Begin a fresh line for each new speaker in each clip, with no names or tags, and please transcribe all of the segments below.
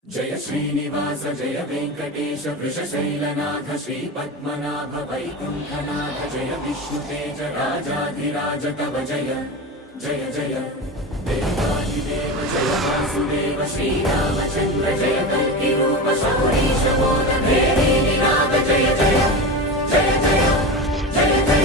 జయ శ్రీనివాస జయ వెంకటేశ వృషశైలనాథ శ్రీ పద్మనాభ వైకుంఠనాథ జయ విష్ణుతేజ రాజాధిరాజ కవ జయ జయ జయ దేవాదిదేవ జయ వాసుదేవ శ్రీరామచంద్ర జయ కల్కి రూప శౌరీశ బోధ భేరీ నినాద జయ జయ జయ జయ జయ జయ.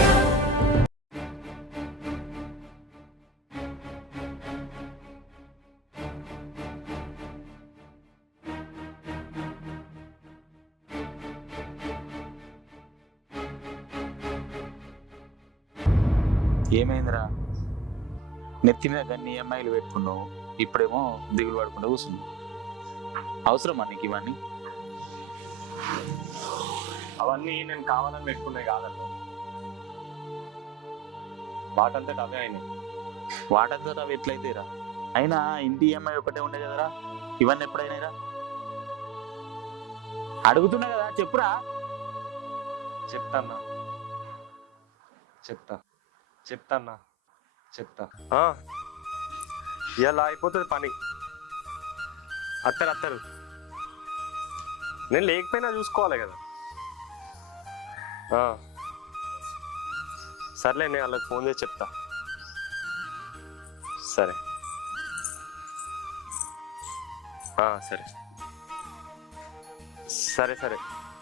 ఏమైందిరా? నెత్తి మీద గన్ని అమ్మాయిలు పెట్టుకున్నావు, ఇప్పుడేమో దిగులు పడకుండా కూర్చున్నావు. అవసరమా నీకు ఇవన్నీ?
అవన్నీ నేను కావాలని పెట్టుకున్నాయి కాదన్నా, వాటంతట అవే అయినాయి.
వాటంతా అవి ఎట్లయితేరా? అయినా ఇంటి అమ్మాయి ఒకటే ఉండే కదరా, ఇవన్నీ ఎప్పుడైనాయిరా? అడుగుతున్నా కదా, చెప్పురా.
చెప్తాన్నా చెప్తా ఇలా అయిపోతుంది పని. అత్తరు నేను లేకపోయినా చూసుకోవాలి కదా. సర్లే, నేను వాళ్ళకి ఫోన్ చేసి చెప్తా. సరే సరే సరే సరే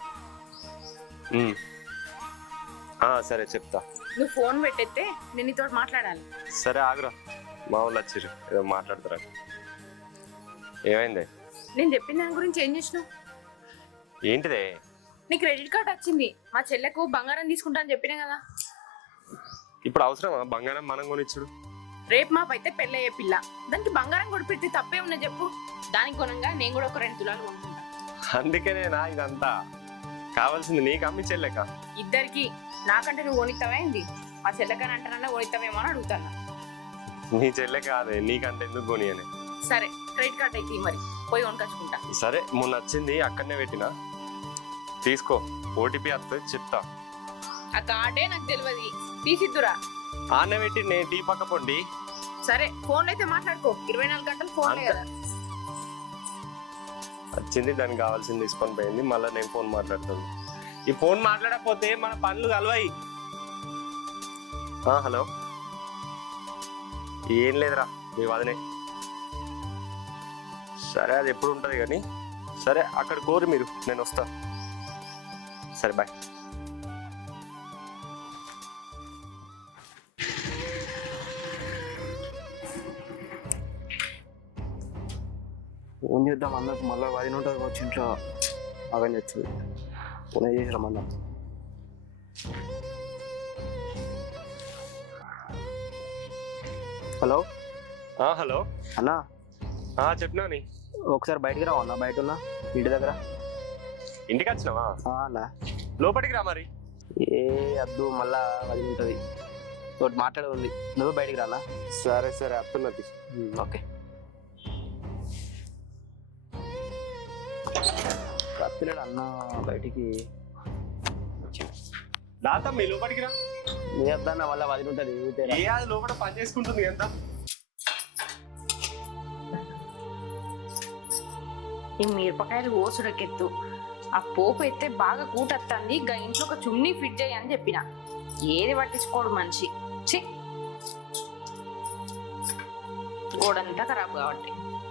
సరే చెప్తా.
నువ్వు ఫోన్ పెట్టేస్తే నేను నీతో మాట్లాడాలి.
సరే ఆగురా, మా వాళ్ళు వచ్చిర్రు, ఏదో మాట్లాడతారా. ఏమైంది?
నేను చెప్పిన దాని గురించి ఏం చేసినావు?
ఏంటిదే?
నీ క్రెడిట్ కార్డ్ వచ్చింది, మా చెల్లెకు బంగారం తీసుకుంటా అని చెప్పినా కదా.
ఇప్పుడు అవసరమా బంగారం మనం కొనిచ్చుడు?
రేపు మాపైతే పెళ్ళయ్యే పిల్ల, దానికి బంగారం కొనిపెడితే తప్పే ఉన్నా చెప్పు. దానికి కొనంగా నేను కూడా ఒక 2 తులాలు కొనుక్కుంటా.
అందుకేనేనా ఇదంతా? కావాల్సింది నీకు అమ్మి చెల్లెక?
ఇద్దరికి. నాకంటే నువ్వు కొనిస్తావా ఏంది? మా చెల్లెకని అంటానన్నా కొనిస్తావేమో అని అడుగుతాను.
నీ చెల్లె కాదే, నీకంటే ఎందుకు కొనియని.
సరే, క్రెడిట్ కార్డ్ అయితే మరి పోయి కొనుకొచ్చుకుంటా.
సరే, మొన్న వచ్చింది అక్కడనే పెట్టినా, తీసుకో. ఓటీపీ వస్తుంది, చెప్తా.
ఆ కార్డే నాకు తెలియదు, తీసిద్దురా.
ఆనే పెట్టి నేను టీ పక్క పొండి.
సరే, ఫోన్ అయితే మాట్లాడుకో, 24 గంటలు ఫోన్లే కదా.
వచ్చింది, దానికి కావాల్సింది తీసుకొని పోయింది, మళ్ళీ నేను ఫోన్ మాట్లాడుతుంది. ఈ ఫోన్ మాట్లాడకపోతే మన పనులు కలవాయి. హలో, ఏం లేదురా, మీ వదనే. సరే, అది ఎప్పుడు ఉంటుంది కానీ. సరే, అక్కడ కోరు మీరు, నేను వస్తా. సరే, బాయ్.
ఫోన్ చేద్దాం అన్నకు, మళ్ళీ 10 ఉంటుంది వచ్చి ఇంట్లో అవన్నీ వచ్చింది. ఫోన్ చేసి రమ్మన్నా. హలో
హలో
అన్నా,
చెప్పినా నీ
ఒకసారి బయటికి రావు అన్న, బయట ఉన్నా ఇంటి దగ్గర.
ఇంటికి వచ్చినావా?
అన్నా
లోపలికి రా మరి.
ఏ అద్దు, మళ్ళా 10 ఉంటుంది, ఒకటి మాట్లాడేది ఉంది. నువ్వు బయటికి రానా?
సరే సరే, అత్తున్నది.
ఓకే. పిల్లడు అన్న బయటికి
దాతా మీ లోపలికి రా.
నీ వద్దన్న మళ్ళీ 10 ఉంటుంది.
ఏ అది లోపల పని చేసుకుంటుంది ఎంత.
ఈ మిరపకాయలు ఓసుడకెత్తు, ఆ పోపు ఎత్తే బాగా కూటత్తంది. గా ఇంట్లో ఒక చున్నీ ఫిట్ చేయి అని చెప్పిన, ఏది పట్టించుకోడు మనిషి. చి, గోడంతా ఖరాబ్ కాబట్టి.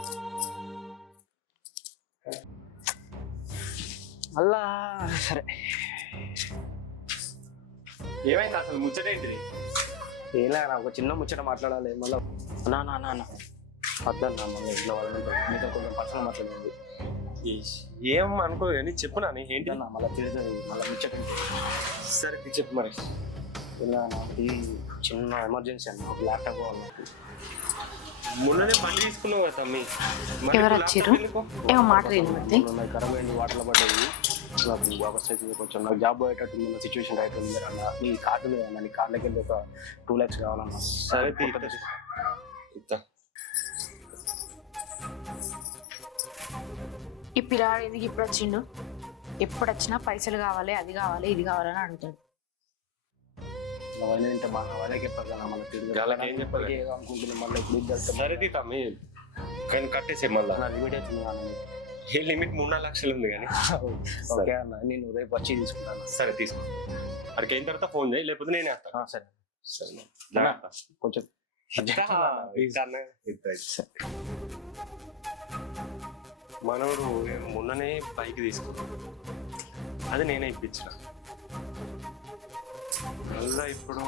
అల్లా సరే,
ఏమైంది అసలు? ముచ్చటేంటిది?
ఏం లేదు, ఒక చిన్న ముచ్చట మాట్లాడాలి. మళ్ళీ అన్న వద్దన్నా, మళ్ళీ ఇంట్లో వాళ్ళు మీతో కొంచెం పర్సనల్ మాట్లాడింది.
ఏం అనుకో అని చెప్పు నాని. ఏంటి
అన్న మళ్ళీ తిరుగుతుంది, మళ్ళీ ముచ్చట.
సరే చెప్పు మరి.
ఇలా నాది చిన్న ఎమర్జెన్సీ అన్న, ఒక ల్యాప్టాప్ కావాలి.
మొన్ననే బండి తీసుకున్నావు కదా తమ్మి.
ఎవరు వచ్చారు? ఏమో మాట్లాడింది.
ఖరాబ్ అయింది, వాటర్లో పడ్డది. నాకు వాపస్ అయితే కొంచెం నాకు జాబ్ పోయేటట్టు ఉన్న సిచ్యువేషన్ రైట్ ఉంది అన్న. నీ కార్డు మీద అన్న, నీ కార్డులకి వెళ్ళి ఒక 2 lakhs కావాలన్నా.
సరే,
ఈ పిల్లాడు ఎందుకు ఇప్పుడు వచ్చిండు? ఎప్పుడు వచ్చినా పైసలు కావాలి, అది కావాలి, ఇది కావాలని అడుగుతాడు.
అవన్నీ తింటే బాగా వాళ్ళకి చెప్పాలి, మళ్ళీ
అనుకుంటుంది. మళ్ళీ ఇప్పుడు సరే తమ్మి, కానీ కట్టేసే మళ్ళీ
లిమిట్ అవుతుంది.
ఏ లిమిట్ 3-4 లక్షలు ఉంది కానీ
ఓకే అన్న, నేను రేపు వచ్చి తీసుకుంటాను.
సరే తీసుకో. అక్కడికి అయిన తర్వాత ఫోన్ చేయి, లేకపోతే నేనే వస్తాను.
సరే
సరే
అన్న, కొంచెం
మనోడు మొన్ననే బైక్ తీసుకున్నాడు, అది నేనే ఇప్పించిన. మళ్ళా ఇప్పుడు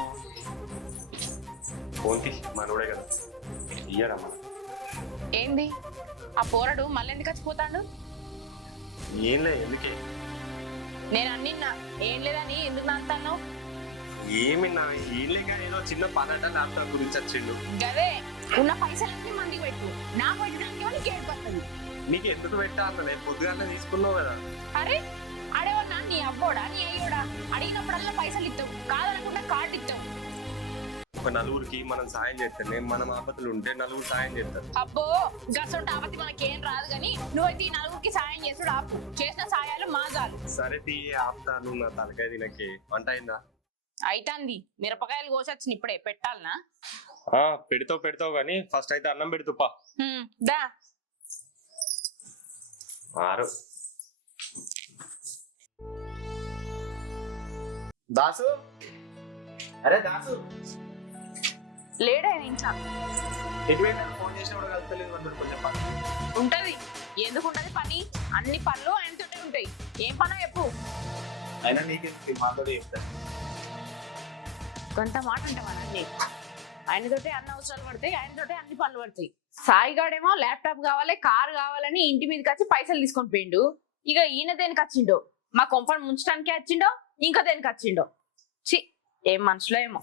ఫోన్కి మనోడే కదా ఇయ్యడా మన.
ఏంది ఆ పోరడు మళ్ళీ ఎందుకు వచ్చిపోతాడు?
ఏం లే, ఎందుకే
నేను అన్నిన్నా ఏం లేదని ఎందుకు నాస్తాను?
ఏమి నా ఏం లేక ఏదో చిన్న పనట ల్యాప్టాప్ గురించి వచ్చిండు.
గదే ఉన్న పైసలన్నీ మందికి పెట్టు, నా పెట్టడానికి నీకు ఏర్పడుతుంది.
నీకు ఎందుకు పెట్టా అన్న, నేను పొద్దుగానే తీసుకున్నావు కదా.
అరే అడేవన్నా నీ అబ్బోడా నీ అయ్యోడా? అడిగినప్పుడల్లా పైసలు ఇస్తావు, కాదనకుండా కార్డు ఇస్తావు.
ఒక నలుగురికి మనం సాయం చేస్తాం, నేను మనం ఆపత్తులు ఉంటే నలుగురు సాయం చేస్తారు.
అబ్బో గసంటే ఆపత్తి మనకేం రాదు కానీ నువ్వైతే ఈ నలుగురికి సాయం చేసుడు ఆపు. చేసిన సాయాలు మాజాలు.
సరే తీ ఆపుతాను, నా తలకాయ తినకే. వంట అయిందా?
అయితంది. మిరపకాయలు కోసొచ్చిన ఇప్పుడే పెట్టాలనా?
పెడతావు కానీ ఫస్ట్ అయితే అన్నం పెడుతుపా.
దా
ఆరు
దాసు, అరే దాసు,
లేడైన ఇంకా
ఎటువైనా ఫోన్ చేసినప్పుడు కలుపుతలేదు అందరు కొంచెం పని
ఉంటది. ఎందుకు ఉంటది పని? అన్ని పనులు ఆయనతోటే ఉంటాయి. ఏం పనో చెప్పు.
అయినా నీకు మాతో చెప్తాను.
కొంత మాట ఉంటామని ఆయనతోటే అన్ని అవసరాలు పడతాయి, ఆయనతోటే అన్ని పనులు పడతాయి. సాయిగాడేమో ల్యాప్టాప్ కావాలి, కారు కావాలని ఇంటి మీదకి వచ్చి పైసలు తీసుకొని పోయిండు. ఇక ఈయన దేనికి వచ్చిండో? మా కొంపను ముంచడానికే వచ్చిండో ఇంకా దేనికి వచ్చిండో? చి ఏం మనుషులో ఏమో.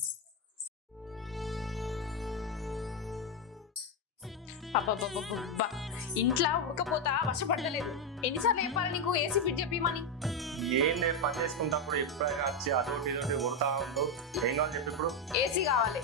అబ్బబ్బబ్బబ్బా, ఇంట్లో ఉడకపోతా వర్షపడతలేదు. ఎన్నిసార్లు చెప్పాలి నీకు ఏసీ ఫిట్ చెప్పమని?
ఏం నేను పని చేసుకుంటప్పుడు ఎప్పుడైనా వచ్చి అదొకటి ఇదొకటి కొడతా ఉండు. ఏం కావాలి చెప్పి ఇప్పుడు?
ఏసీ కావాలి.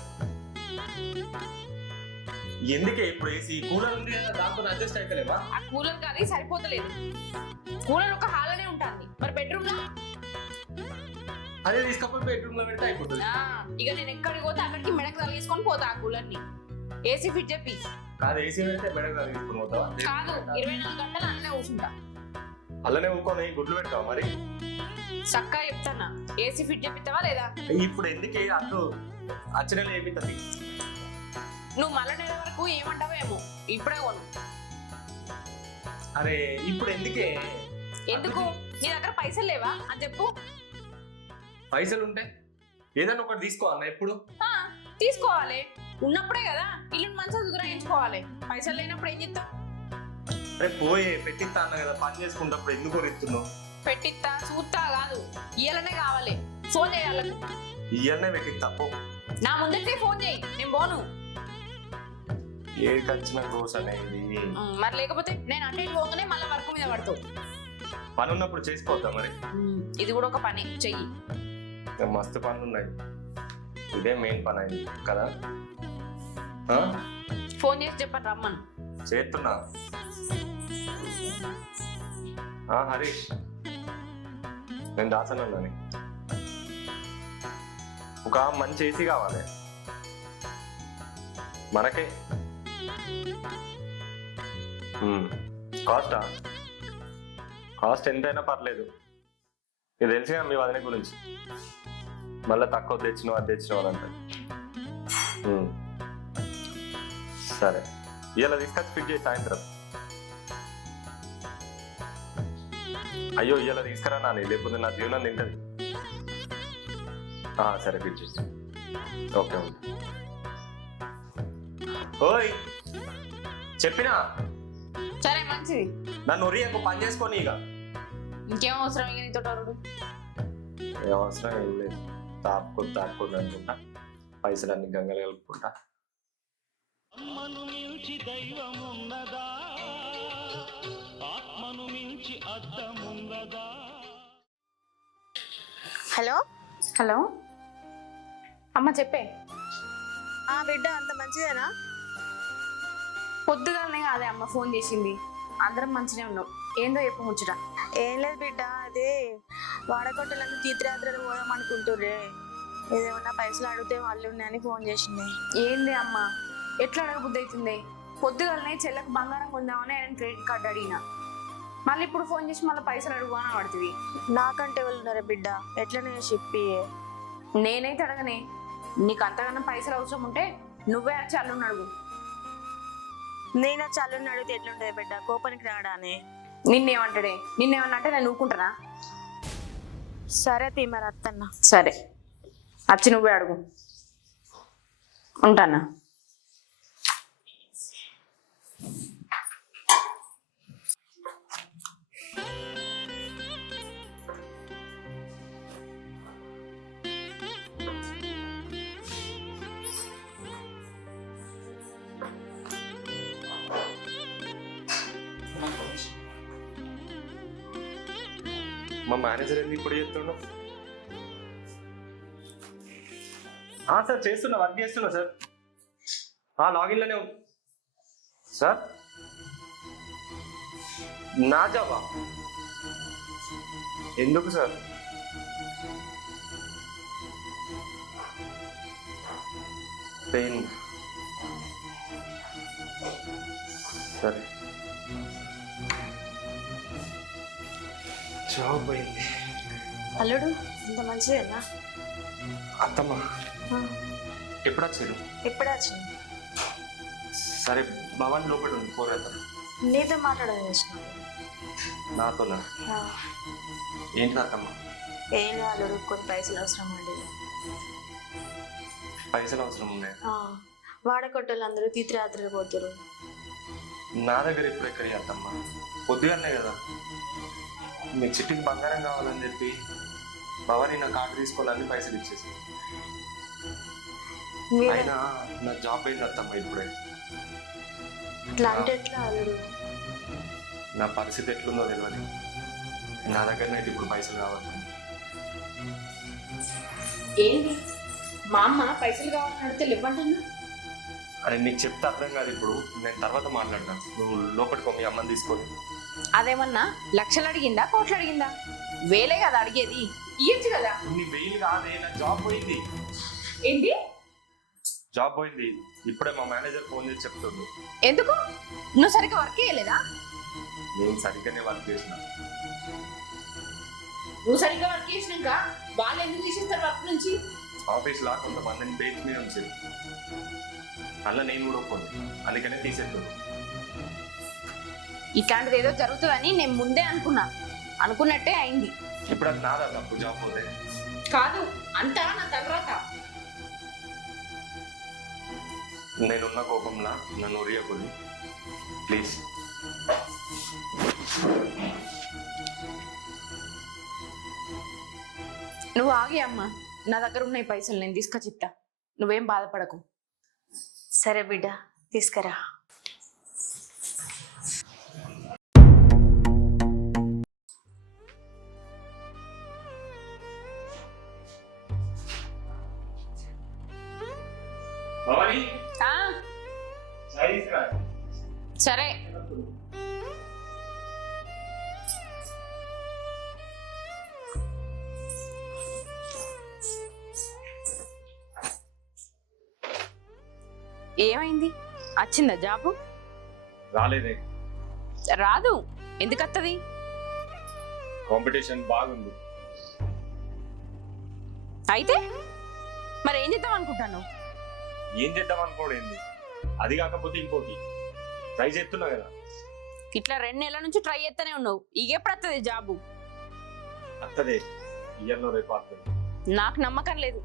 ఎందుకే ఇప్పుడు ఏసీ? కూలర్ ఉంది కదా, దాంతో అడ్జస్ట్ అయితలేవా?
ఆ కూలర్ కాదు సరిపోతలేదు. కూలర్ ఒక హాల్లోనే ఉంటుంది, మరి బెడ్రూమ్ లో
అదే తీసుకపోయి బెడ్రూమ్ లో పెడితే అయిపోతుంది.
ఇక నేను ఎక్కడికి పోతే అక్కడికి మెడకు తగిలిసుకొని పోతా ఆ కూలర్ ని. ఏసీ ఫిట్ చెప్పి.
కాదు ఏసీ పెడితే బెడగా తీసుకుని పోతావా?
కాదు 24 గంటలు అన్నే కూర్చుంటా.
అలానే ఊకొని గుడ్లు పెడతావా మరి?
చక్కా చెప్తానా, ఏసీ ఫిట్ చెప్పిస్తావా లేదా?
ఇప్పుడు ఎందుకే అటు అచ్చనే ఏమిటది?
నువ్వు మళ్ళీ నెల వరకు ఏమంటావో ఏమో, ఇప్పుడే కొను.
అరే ఇప్పుడు ఎందుకే?
ఎందుకు? నీ దగ్గర పైసలు లేవా అని చెప్పు.
పైసలు ఉంటే ఏదైనా ఒకటి తీసుకో అన్న. ఎప్పుడు
తీసుకోవాలి? ఉన్నప్పుడే కదా ఇల్లు మంచిగా సుగ్రహించుకోవాలి. పైసలు లేనప్పుడు ఏం చేస్తావు?
అరే పోయే పెట్టిస్తా అన్న కదా, పని చేసుకుంటప్పుడు ఎందుకు ఎత్తున్నావు?
పెట్టిస్తా చూస్తా కాదు, ఇయ్యాలనే కావాలి. ఫోన్ చేయాలి.
ఇవన్నీ పెట్టిస్తా పో.
నా ముందటే ఫోన్ చేయి, నేను పోను.
ఏడికి వచ్చిన కోర్స్ అనేది.
మరి లేకపోతే నేను అంటే పోగానే మళ్ళీ వర్క్ మీద పడతావు.
పని ఉన్నప్పుడు చేసుకోవద్దా మరి?
ఇది కూడా ఒక పని చెయ్యి.
మస్తు పనులు ఉన్నాయి, ఇదే మెయిన్ పని అయింది కదా.
ఫోన్ చేసి చెప్పండి రమ్మను.
చేస్తున్నా. హరీష్, నేను దాసనన్నాను. ఒక మంచి ఏసీ కావాలి మనకే. కాస్ట్ ఎంతైనా పర్లేదు. ఇది తెలిసిగా మీ వదిన గురించి మళ్ళీ తక్కువ తెచ్చినావు అది తెచ్చినావు అని అంటే. సరే ఇలా తీసుకొచ్చి ఫిట్ చేసి సాయంత్రం. అయ్యో ఇలా తీసుకురా నాని, లేకపోతే నా జీవనం తింటది. సరే ఫిట్ చేసి. ఓకే ఓయ్ చెప్పినా.
సరే మంచిది.
నన్ను ఒరియకు, పని చేసుకొని. ఇక
ఇంకేం అవసరం ఇక నీతో టరుడు?
ఏ అవసరం ఏం లేదు. తాపుకొని అనుకుంటా, పైసలన్నీ గంగలు కలుపుకుంటా.
అమ్మను మించి దైవమున్నదా, ఆత్మను మించి అద్దమున్నదా.
హలో
హలో అమ్మ చెప్పే.
బిడ్డ అంత మంచిదేనా?
పొద్దుగానే అదే అమ్మ ఫోన్ చేసింది. అందరం మంచిగా ఉన్నాం. ఏందో చెప్పు ముచ్చట.
ఏం లేదు బిడ్డ, అదే వాడకొట్టలను తీర్థయాత్రలు పోదాం అనుకుంటుర్రే. ఏదేమన్నా పైసలు అడిగితే వాళ్ళు ఉన్నాయని ఫోన్ చేసింది.
ఏంది అమ్మ ఎట్లా అడగబుద్ధి అవుతుంది? పొద్దుగానే చెల్లకు బంగారం కొందామని ఆయన క్రెడిట్ కార్డు అడిగిన. మళ్ళీ ఇప్పుడు ఫోన్ చేసి మళ్ళీ పైసలు అడుగు అని పడుతుంది.
నాకంటే వాళ్ళు ఉన్నారా బిడ్డ, ఎట్లనే చెప్పి.
నేనైతే అడగనే. నీకు అంతగానో పైసలు అవసరం ఉంటే నువ్వే వచ్చి అల్లుని అడుగు.
నేను చల్లని అడిగితే ఎట్లుంటది బిడ్డ, కోపానికి రాడానే.
నిన్నేమంటాడే? నిన్నేమన్నా అంటే నేను ఊరుకుంటానా?
సరే తీ మరి అత్తన్న.
సరే వచ్చి నువ్వే అడుగు. ఉంటానా?
మా మేనేజర్ ఎందుకు ఇప్పుడు చేస్తుండు? సార్ చేస్తున్నా, వర్క్ చేస్తున్నా సార్. లాగిన్లోనే సార్. నా జాబా? ఎందుకు సార్? పెయిన్. సరే జాబ్ పోయింది.
అల్లుడు ఇంత మంచిదేనా?
అత్తమ్మ ఎప్పుడు వచ్చాడు?
ఎప్పుడే వచ్చింది?
సరే భవన్ లోపల ఉంది, పోరేద్దాం.
నీతో మాట్లాడడం చేసిన.
నాతోనా? ఏంటి అత్తమ్మ?
ఏం లేదు అల్లుడు, కొన్ని పైసలు అవసరం అండి.
పైసలు అవసరం ఉన్నాయి.
వాడకొట్టలు అందరూ తీర్థయాత్రలు పోతారు.
నా దగ్గర ఇప్పుడు ఎక్కడి అత్తమ్మ? పొద్దుగానే కదా మీ చిట్టికి బంగారం కావాలని చెప్పి భవాని నా కార్డు తీసుకోవాలని పైసలు ఇచ్చేసి, అయినా నా జాబ్ అయింది అత్తమ్మ ఇప్పుడే.
అట్లా అంటే ఎట్లా అల్లుడు?
నా పరిస్థితి ఎట్లుందో తెలియదు. నా దగ్గరనైతే ఇప్పుడు పైసలు కావాలి.
ఏంటి మా అమ్మ పైసలు కావాలని అడిగితే ఇవ్వంటున్నా?
అని నీకు చెప్తే అర్థం కాదు. ఇప్పుడు నేను తర్వాత మాట్లాడతాను. నువ్వు లోపలికి మీ అమ్మని తీసుకొని.
అదేమన్నా లక్షలు అడిగిందా కోట్లు అడిగిందా? వేలే కదా అడిగేది, ఇయ్యచ్చు కదా.
నీ వెయిల్ కాదే, నా జాబ్ పోయింది.
ఏంటి?
జాబ్ పోయింది. ఇప్పుడే మా మేనేజర్ ఫోన్ చేసి చెప్తుండు.
ఎందుకు? నువ్వు సరిగ్గా వర్క్ చేయలేదా?
నేను సరిగ్గానే వర్క్ చేసిన.
నువ్వు సరిగ్గా వర్క్ చేసినాక వాళ్ళు ఎందుకు తీసేస్తారు వర్క్ నుంచి?
ఆఫీస్లో కొంతమందిని బెంచ్ మీద ఉంచేది, అలా నేను కూడా ఒప్పుకోండి, అందుకనే తీసేస్తాను.
ఇట్లాంటిది ఏదో జరుగుతుందని నేను ముందే అనుకున్నట్టే అయింది.
ఇప్పుడు అది నాదా తప్పు? జాబ్ పోతే
కాదు, అంతా నా తర్వాత.
నేనున్న కోపంలా నన్ను ఉరియకూడదు ప్లీజ్.
నువ్వు ఆగి అమ్మా, నా దగ్గర ఉన్నాయి పైసలు, నేను తీసుకొచ్చిస్తా. నువ్వేం బాధపడకు.
సరే బిడ్డ, తీసుకురా.
సరే ఏమైంది? వచ్చిందా జాబు?
రాలేదే.
రాదు. ఎందుకు వస్తుంది?
కాంపిటీషన్ బాగుంది.
అయితే మరి ఏం చేద్దాం అనుకుంటాను?
ఏం చేద్దాం అనుకోడేంది? అది కాకపోతే ఇంకోటి ట్రై చేస్తున్నా కదా.
ఇట్లా 2 నెలల నుంచి ట్రై చేస్తూనే ఉన్నావు. ఎప్పుడు వస్తుంది జాబు?
అత్తదే, ఇయర్లో రేపు వస్తుంది.
నాకు నమ్మకం లేదు.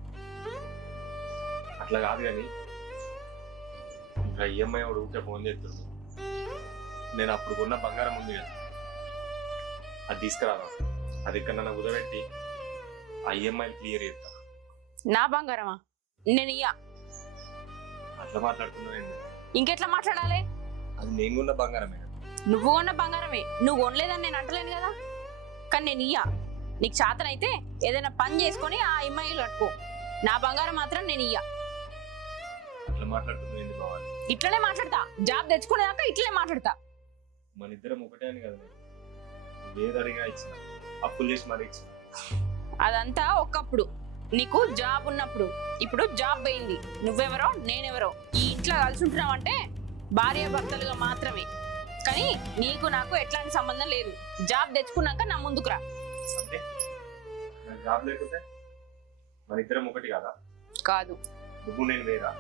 అట్లా కాదు కానీ ఇంకా ఈఎంఐ వాడు ఊరికే ఫోన్ చేస్తుంది. నేను అప్పుడు కొన్న బంగారం ఉంది కదా, అది తీసుకురాదా? అది ఇక్కడ నన్ను కుదబెట్టి ఆ ఈఎంఐ క్లియర్ చేస్తా.
నా బంగారమా? నేను ఇయ్యా.
అట్లా మాట్లాడుతున్నావు?
ఇంకెట్లా మాట్లాడాలి?
అది నేను కొన్న బంగారమే.
నువ్వు కొన్న బంగారమే. నువ్వు కొనలేదని నేను అంటలేను కదా. కానీ నేను ఇయ్యా. నీకు చేతనైతే ఏదైనా పని చేసుకొని ఆ ఈఎంఐలు కట్టుకో. నా బంగారం మాత్రం నేను ఇయ్యా.
అట్లా మాట్లాడుతున్నావు ఏంది బావాలి?
ఇట్లనే మాట్లాడతా. జాబ్ తెచ్చుకునేదాకా ఇట్లనే మాట్లాడతా.
మన ఇద్దరం ఒకటే అని కదా. ఏది అడిగా ఇచ్చిన, అప్పులు చేసి మరీ ఇచ్చిన.
అదంతా ఒకప్పుడు, నీకు జాబ్ ఉన్నప్పుడు. ఇప్పుడు జాబ్ పోయింది. నువ్వెవరో నేనెవరో ఈ ఇంట్లో కలిసి ఉంటున్నావు అంటే భార్య భర్తలుగా మాత్రమే. కానీ నీకు నాకు ఎట్లాంటి సంబంధం లేదు. జాబ్ తెచ్చుకున్నాక నా ముందుకు రా.
అంటే నాకు జాబ్ లేకపోతే మన ఇద్దరం ఒకటి కదా?
కాదు,
నువ్వు నేను వేరా?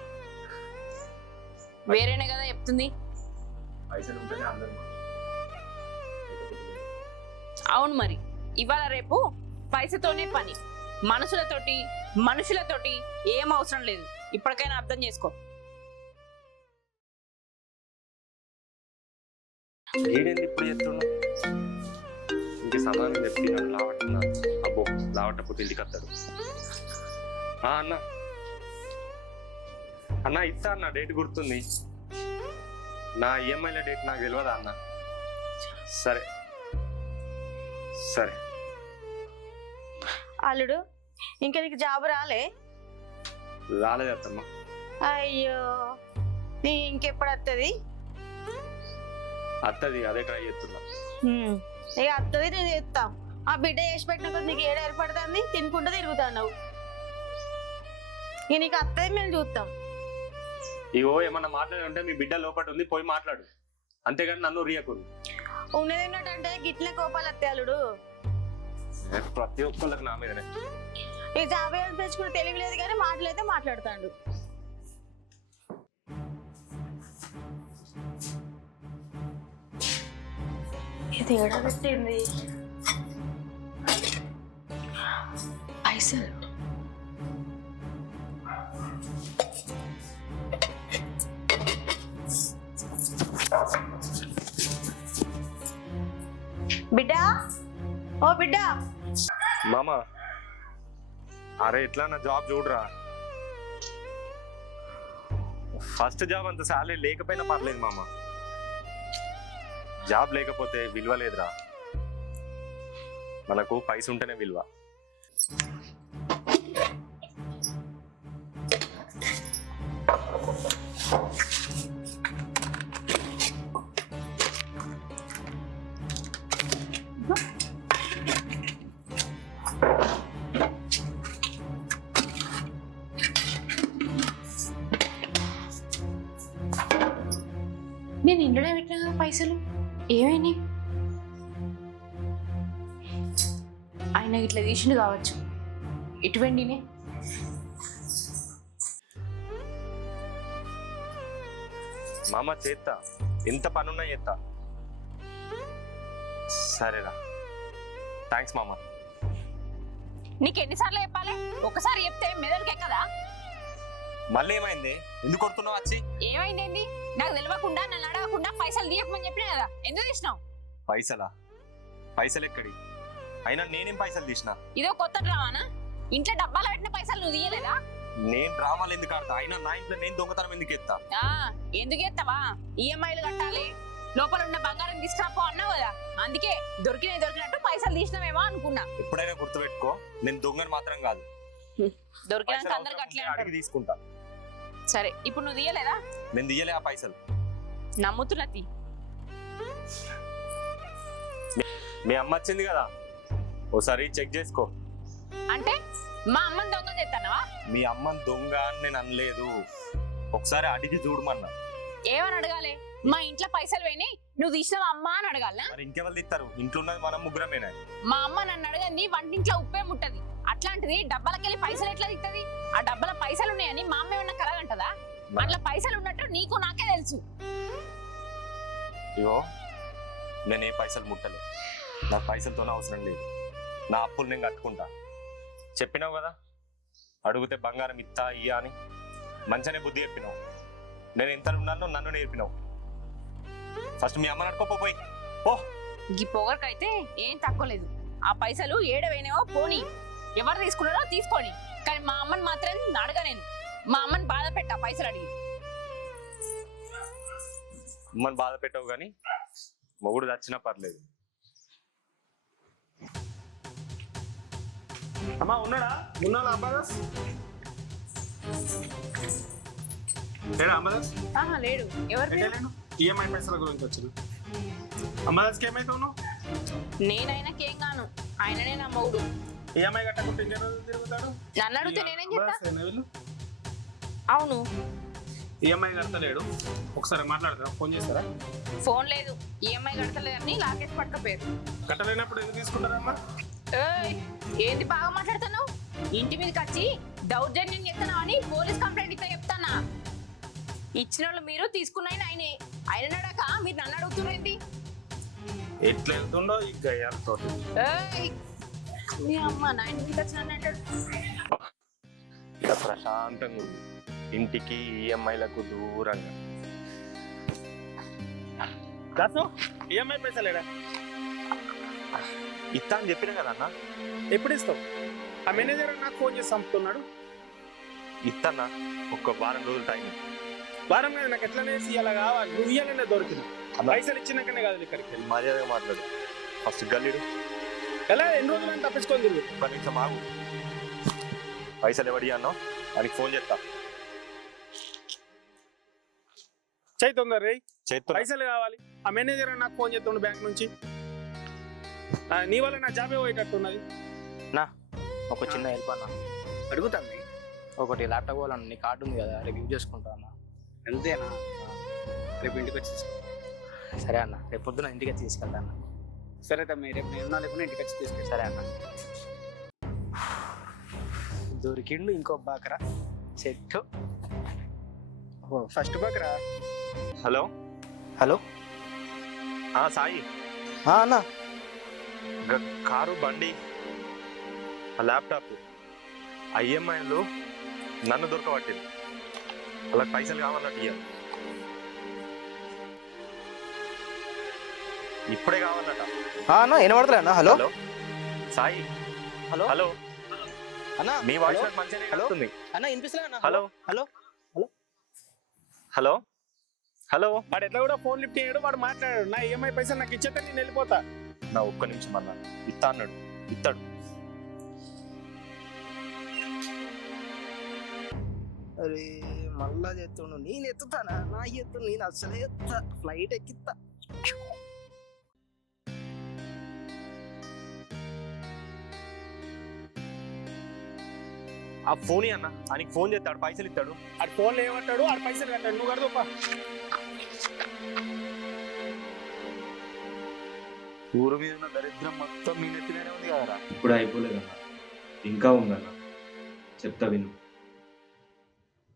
వేరేనే కదా చెప్తుంది.
పైసలు ఉంటేనే అందరం
అవును మరి, ఇవాళ రేపు పైసతోనే పని. మనుషులతోటి ఏం అవసరం లేదు. ఇప్పటికైనా అర్థం చేసుకో.
ఏడేంది ఇప్పుడు చెప్తున్నా? ఇంక సమాధానం చెప్పి నన్ను లావట్టున్నా. అబ్బో, లావట్టపోతే ఇంటికి వస్తాడు. అన్న అన్న ఇస్తా అన్న, డేట్ గుర్తుంది. నా ఈఎంఐల డేట్ నాకు తెలియదా అన్న? సరే సరే.
అల్లుడు ఇంకా నీకు జాబ్ రాలే?
రాలేదు అత్తమ్మ.
అయ్యో, నీ ఇంకెప్పుడు వస్తుంది?
అత్తది, అదే ట్రై చేస్తున్నా.
ఇక వస్తుంది, నేను చేస్తాం. ఆ బిడ్డ చేసి పెట్టిన కొద్ది నీకు ఏడు ఏర్పడుతుంది, తినుకుంటూ తిరుగుతున్నావు. ఇక నీకు వస్తుంది, మేము చూస్తాం.
ఇగో ఏమన్నా మాట్లాడంటే మీ బిడ్డ లోపల ఉంది, పోయి మాట్లాడు. అంతేగాని నన్ను రియకూడదు.
ఉన్నది ఉన్నట్టంటే గిట్లే కోపాలు వస్తాయి అల్లుడు.
ప్రతి ఒక్కళ్ళకి నా మీదనే.
ఈ జాబ్ పెంచుకుని తెలివి లేదు కానీ మాటలైతే మాట్లాడుతాడు. ఇది ఎడబెట్టింది పైసలు. బిడ్డ, ఓ బిడ్డ.
మామ, అరే ఎట్లా నా జాబ్ చూడరా. ఫస్ట్ జాబ్ అంత సాలరీ లేకపోయినా పర్లేదు మామ. జాబ్ లేకపోతే విలువ లేదురా. మనకు పైస ఉంటేనే విలువ.
నేను ఇంట్లో పెట్టిన కదా పైసలు, ఏమైనాయి? ఆయన ఇట్లా తీసిండు కావచ్చు. ఇటువంటినే
మామ చేస్తా, ఎంత పనున్నా చేస్తా. సరేరా, థ్యాంక్స్ మామ.
నీకు ఎన్నిసార్లు చెప్పాలి? ఒకసారి చెప్తే మెదడుకే కదా.
మళ్ళీ ఏమైంది? ఎందుకు కొడుతున్నావు వచ్చి?
ఏమైందేంది? నాకు తెలియకుండా నన్ను అడగకుండా పైసలు తీయకమని చెప్పినా కదా, ఎందుకు తీసినావు?
పైసలా? పైసలు ఎక్కడి? అయినా నేనేం పైసలు తీసినా?
ఇదో కొత్త డ్రామానా? ఇంట్లో డబ్బాలో పెట్టిన పైసలు నువ్వు తీయలేదా?
నేను డ్రామాలు ఎందుకు ఆడతా? అయినా నా ఇంట్లో నేను దొంగతనం ఎందుకు ఎత్తా?
ఎందుకు ఎత్తావా? ఈఎంఐలు కట్టాలి, లోపల ఉన్న బంగారం తీసుకురాపో అన్నావు కదా, అందుకే దొరికినట్టు పైసలు తీసినావేమో అనుకున్నా.
ఎప్పుడైనా గుర్తుపెట్టుకో, నేను దొంగని మాత్రం కాదు.
దొరికినాక అందరికి అట్లే
అడిగి తీసుకుంటా.
సరే, ఇప్పుడు నువ్వు తీయలేదా?
నేను తీయలే ఆ పైసలు.
నమ్ముతున్నా తీ.
మీ అమ్మ వచ్చింది కదా, ఓసారి చెక్ చేసుకో.
అంటే మా అమ్మని దొంగ చేస్తానవా?
మీ అమ్మని దొంగ అని నేను అనలేదు, ఒకసారి అడిగి చూడమన్నా.
ఏమని అడగాలి? మా ఇంట్లో పైసలు పోయినాయి, నువ్వు తీసినావా అమ్మా అని అడగాలనా?
మరి ఇంకెవరు తీస్తారు? ఇంట్లో ఉన్నది మనం ముగ్గురమేనా?
మా అమ్మ నన్ను అడగండి, వంటింట్లో ఉప్పే ముట్టది. అట్లాంటిది డబ్బాలకెళ్ళి పైసలు ఎట్లా తీస్తుంది? ఆ డబ్బాల పైసలు ఉన్నాయని మా అమ్మ ఏమన్నా కలగంటదా? అట్లా పైసలు ఉన్నట్టు నీకు నాకే తెలుసు.
ఇగో, నేను ఏ పైసలు ముట్టలేదు, నాకు పైసలతోనే అవసరం లేదు. నా అప్పులు నేను కట్టుకుంటా. చెప్పినావు కదా, అడిగితే బంగారం ఇత్తా ఇయ్యా అని. మంచిగానే బుద్ధి చెప్పినావు. నేను ఎంత ఉన్నానో నన్ను నేర్పినావు. ఫస్ట్ మీ అమ్మని అడుకోపోయి ఓ.
ఈ పొగరికైతే ఏం తక్కువ లేదు. ఆ పైసలు ఏడవైనావో పోనీ, ఎవరు తీసుకున్నారో తీసుకోని, కానీ మా అమ్మని మాత్రం అడగా. నేను మా అమ్మని బాధ పెట్టా పైసలు అడిగి.
అమ్మని బాధ పెట్టావు కానీ మొగుడు చచ్చినా పర్లేదు.
అమ్మా ఉన్నాడా? ఉన్నాడా అంబాదాస్? లేడా అంబాదాస్?
లేడు. ఎవరు?
ఈఎంఐ పైసల గురించి వచ్చింది. అంబాదాస్కి ఏమైతే ఉన్నావు?
నేనైనాకేం గాను, ఆయననే నా మొగుడు.
ఈఎంఐ కట్టకుంటే ఇంకే రోజులు తిరుగుతాడు?
నన్ను అడిగితే నేనేం చెప్తా?
వీళ్ళు
అవును,
ఈఎంఐ కడతలేడు, ఒకసారి మాట్లాడతారా? ఫోన్ చేస్తారా?
ఫోన్ లేదు, ఈఎంఐ కడతలేదని లాకేసి పట్టుకపోయారు.
కట్టలేనప్పుడు ఎందుకు తీసుకుంటారమ్మా?
ఏయ్, ఏంది బాగా మాట్లాడుతున్నావు? ఇంటి మీదకి వచ్చి దౌర్జన్యం చేస్తున్నావు అని పోలీస్ కంప్లైంట్ ఇస్తా చెప్తానా? ఇచ్చిన వాళ్ళు మీరు, తీసుకున్న ఆయనే. ఆయన నడక మీరు నన్ను అడుగుతున్నారేంటి?
ఎట్లా వెళ్తుండో ఈ గయ్యాలతో.
ఏయ్, మీ అమ్మ నా ఇంటి మీదకి వచ్చిన అంటాడు.
ఇక ప్రశాంతంగా ఉంది, ఇంటికి ఈఎంఐలకు దూరంగా.
దాసు ఈఎంఐ పైసలేడా?
ఇస్తా అని చెప్పిన కదా అన్న.
ఎప్పుడు ఇస్తావు? ఆ మేనేజర్ నాకు ఫోన్ చేసి చంపుతున్నాడు.
ఇస్తానా, ఒక్క వారం రోజులు టైం.
వారం మీద నాకు ఎట్లనే ఇయ్యాల కావాలి, నువ్వు ఇయ్యాలనే దొరికింది. పైసలు ఇచ్చినాకనే కాదు ఇక్కడికి వెళ్ళి.
మర్యాదగా మాట్లాడు. ఫస్ట్ గల్లీడు
ఎలా ఎన్ని రోజులు అని తప్పించుకొని తిరుగు.
ఒక్క నిమిషం ఆగు. పైసలు ఎవడి అన్నావు? వానికి ఫోన్ చేస్తా.
చేయి తొందర రే,
చేస్తా.
పైసలు కావాలి. ఆ మేనేజర్ నాకు ఫోన్ చేస్తుండు బ్యాంక్ నుంచి. నీ వల్ల నా జాబే పోయేటట్టున్నది.
నా ఒక చిన్న హెల్ప్ అన్న,
అడుగుతాను.
ఒకటి ల్యాప్టాప్ కావాలన్న, నీ కార్డు ఉంది కదా, రేపు యూజ్ చేసుకుంటా అన్న.
అంతేనా? రేపు ఇంటికి వచ్చి తీసుకో.
సరే అన్న, రేపు పొద్దున ఇంటికి వచ్చి తీసుకెళ్తా అన్న.
సరే తమ్మి, రేపు నేను లేకుండా ఇంటికి వచ్చి తీసుకెళ్ళి.
సరే అన్న. దొరికిండు ఇంకో బాకరా సెట్.
ఫస్ట్ బకరా.
హలో
హలో
సాయి,
అన్న,
కారు, బండి, ల్యాప్టాప్, ఐఎంఐలు నన్ను దొరకబట్టింది. అలా పైసలు కావాలన్నట్టు ఇయ్యాలి, ఇప్పుడే కావాలన్నట.
అన్న వినబడతలే అన్న. Hello
hello Sai.
Hello
hello
అన్న,
మీ వాయిస్ నాకు మంచిగానే వస్తుంది.
అన్న వినిపిస్తలే అన్న.
Hello
hello
hello hello.
వాడు ఎట్లా కూడా ఫోన్ లిఫ్ట్ చేయడు, వాడు మాట్లాడాడు. నా ఈఎంఐ పైసలు నాకు ఇచ్చేస్తే నేను వెళ్ళిపోతా.
నా ఒక్క నిమిషం అన్న, ఇస్తా అన్నాడు, ఇస్తాడు.
అరే మళ్ళా చెప్తుండు, నేను ఎత్తుతానా? నా ఎత్తు నేను అసలే ఎత్తా, ఫ్లైట్ ఎక్కిస్తా.
ఆ ఫోన్ అన్న, ఆయనకి ఫోన్ చేస్తాడు, పైసలు ఇస్తాడు.
ఆడు ఫోన్లో ఏమంటాడు, ఆడు పైసలు కట్టాడు, నువ్వు కడదోపా.
ఊరు మీద ఉన్న దరిద్రం మొత్తం మీ నెత్తినే ఉంది కదరా.
ఇప్పుడు అయిపోలేదన్న, ఇంకా ఉందన్న, చెప్తా విను.